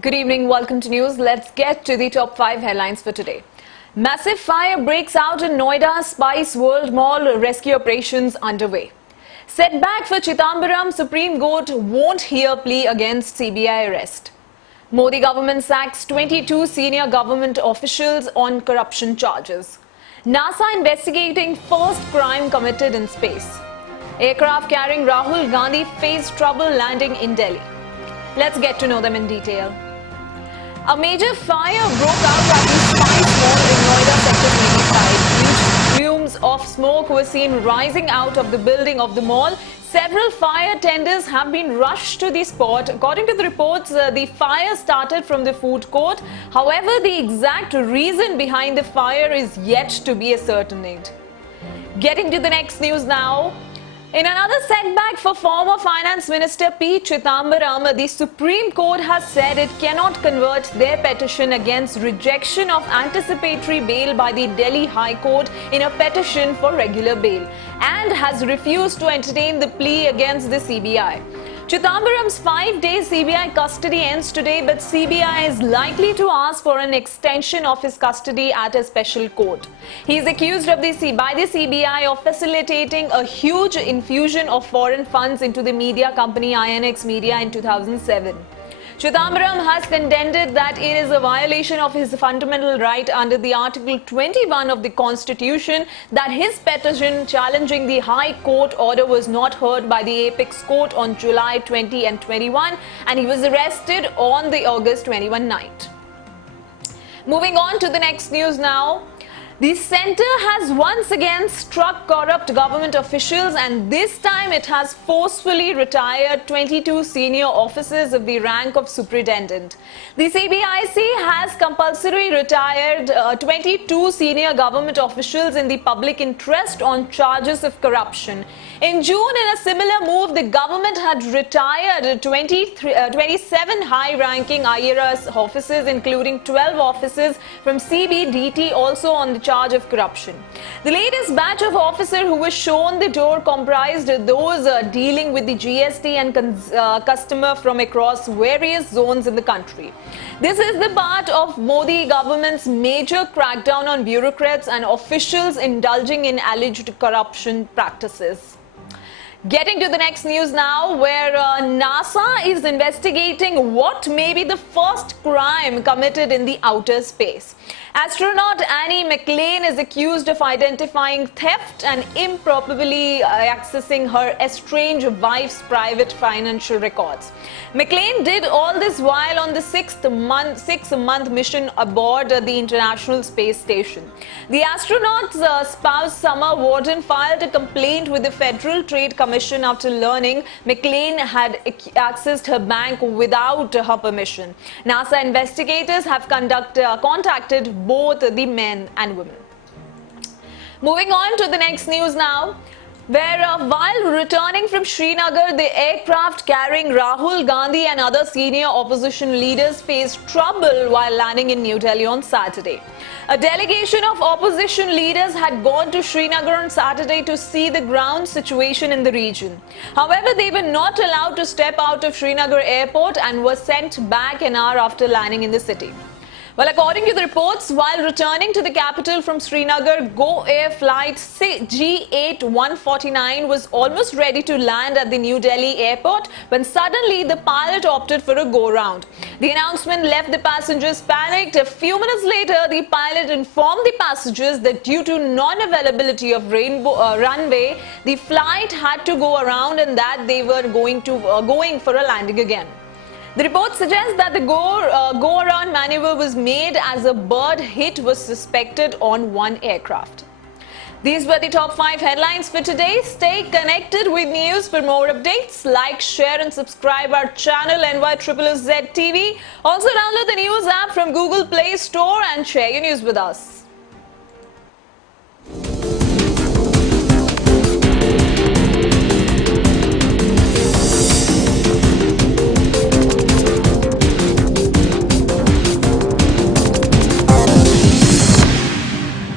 Good evening, welcome to news. Let's get to the top 5 headlines for today. Massive fire breaks out in Noida, Spice World Mall, rescue operations underway. Setback for Chidambaram, Supreme Court won't hear plea against CBI arrest. Modi government sacks 22 senior government officials on corruption charges. NASA investigating first crime committed in space. Aircraft carrying Rahul Gandhi faced trouble landing in Delhi. Let's get to know them in detail. A major fire broke out at the Spice Mall in Noida Sector 25. Huge plumes of smoke were seen rising out of the building of the mall. Several fire tenders have been rushed to the spot. According to the reports, the fire started from the food court. However, the exact reason behind the fire is yet to be ascertained. Getting to the next news now. In another setback for former Finance Minister P. Chidambaram, the Supreme Court has said it cannot convert their petition against rejection of anticipatory bail by the Delhi High Court in a petition for regular bail and has refused to entertain the plea against the CBI. Chidambaram's 5-day CBI custody ends today, but CBI is likely to ask for an extension of his custody at a special court. He is accused by the CBI of facilitating a huge infusion of foreign funds into the media company INX Media in 2007. Chidambaram has contended that it is a violation of his fundamental right under the Article 21 of the Constitution that his petition challenging the High Court order was not heard by the Apex Court on July 20 and 21, and he was arrested on the August 21 night. Moving on to the next news now. The centre has once again struck corrupt government officials, and this time it has forcefully retired 22 senior officers of the rank of superintendent. The CBIC has compulsory retired 22 senior government officials in the public interest on charges of corruption. In June, in a similar move, the government had retired 27 high-ranking IRS officers, including 12 officers from CBDT, also on the charge of corruption. The latest batch of officers who was shown the door comprised those dealing with the GST and customer from across various zones in the country. This is the part of Modi government's major crackdown on bureaucrats and officials indulging in alleged corruption practices. Getting to the next news now, where NASA is investigating what may be the first crime committed in the outer space. Astronaut Annie McLean is accused of identifying theft and improperly accessing her estranged wife's private financial records. McLean did all this while on the six-month mission aboard the International Space Station. The astronaut's spouse, Summer Warden, filed a complaint with the Federal Trade Commission after learning McLean had accessed her bank without her permission. NASA investigators have contacted both the men and women. Moving on to the next news now, where while returning from Srinagar, the aircraft carrying Rahul Gandhi and other senior opposition leaders faced trouble while landing in New Delhi on Saturday. A delegation of opposition leaders had gone to Srinagar on Saturday to see the ground situation in the region. However, they were not allowed to step out of Srinagar airport and were sent back an hour after landing in the city. Well, according to the reports, while returning to the capital from Srinagar, Go Air flight G8-149 was almost ready to land at the New Delhi airport when suddenly the pilot opted for a go-round. The announcement left the passengers panicked. A few minutes later, the pilot informed the passengers that due to non-availability of runway, the flight had to go around and that they were going for a landing again. The report suggests that the go-around maneuver was made as a bird hit was suspected on one aircraft. These were the top 5 headlines for today. Stay connected with news for more updates. Like, share and subscribe our channel NYZZZ TV. Also download the news app from Google Play Store and share your news with us.